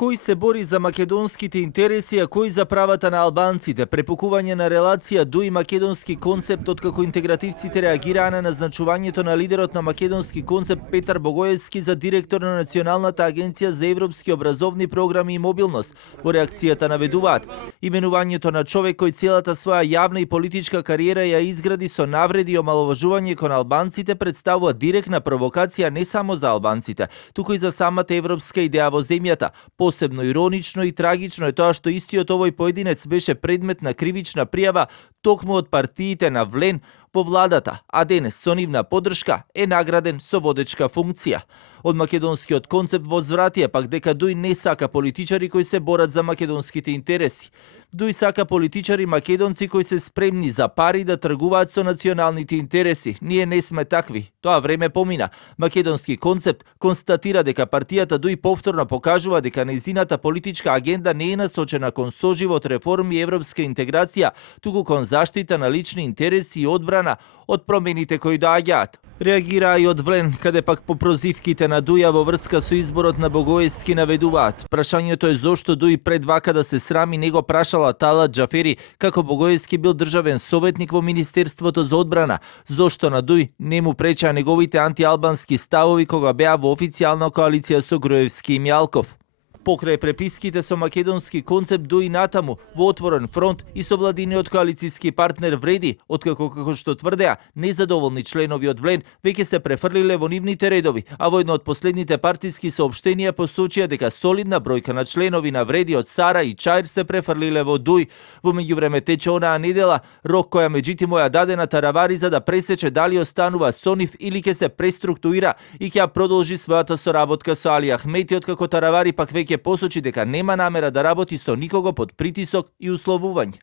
Кој се бори за македонските интереси, а кој за правата на албанците? Препукување на релација дуи македонски концепт откако интегративците реагираа на назначувањето на лидерот на македонски концепт Петар Богоевски за директор на Националната агенција за европски образовни програми и мобилност. Во реакцијата наведуваат: именувањето на човек кој целата своја јавна и политичка кариера ја изгради со навреди и омаловажување кон албанците представува директна провокација не само за албанците, туку и за самата европска идеја во земјата. Посебно иронично и трагично е тоа што истиот овој поединец беше предмет на кривична пријава токму од партиите на Влен по владата, а денес со нивна поддршка е награден со водечка функција. Од македонскиот концепт возвратија пак дека Дуј не сака политичари кои се борат за македонските интереси. Дуј сака политичари македонци кои се спремни за пари да тргуваат со националните интереси. Ние не сме такви. Тоа време помина. Македонски концепт констатира дека партијата Дуј повторно покажува дека нејзината политичка агенда не е насочена кон соживот, реформи и европска интеграција, туку кон заштита на лични интереси и одбрана од промените кои доаѓаат. Реагираа и од Влен, каде пак по прозивките на Дуја во врска со изборот на Богоевски наведуваат. Прашањето е зошто Дуј пред вака да се срами не го прашала Талат Џафери, како Богоевски бил државен советник во Министерството за одбрана. Зошто на Дуј не му пречаа неговите антиалбански ставови кога беа во официјална коалиција со Груевски и Мјалков. Покрај преписките со македонски концепт Дуј натаму во отворен фронт и со владиниот коалициски партнер вреди, откако како што тврдеа незадоволни членови од Влен веќе се префрлиле во нивните редови, а во едно од последните партиски соопштенија посочија дека солидна бројка на членови на вреди од Сара и Чаир се префрлиле во Дуј. Во меѓувреме тече онаа недела рок која меѓутоа ја даде на Таравари за да пресече дали останува со нив или ќе се преструктуира и ќе продолжи својата соработка со Али Ахмети, откако Таравари пак веќе посочи дека нема намера да работи со никого под притисок и условување.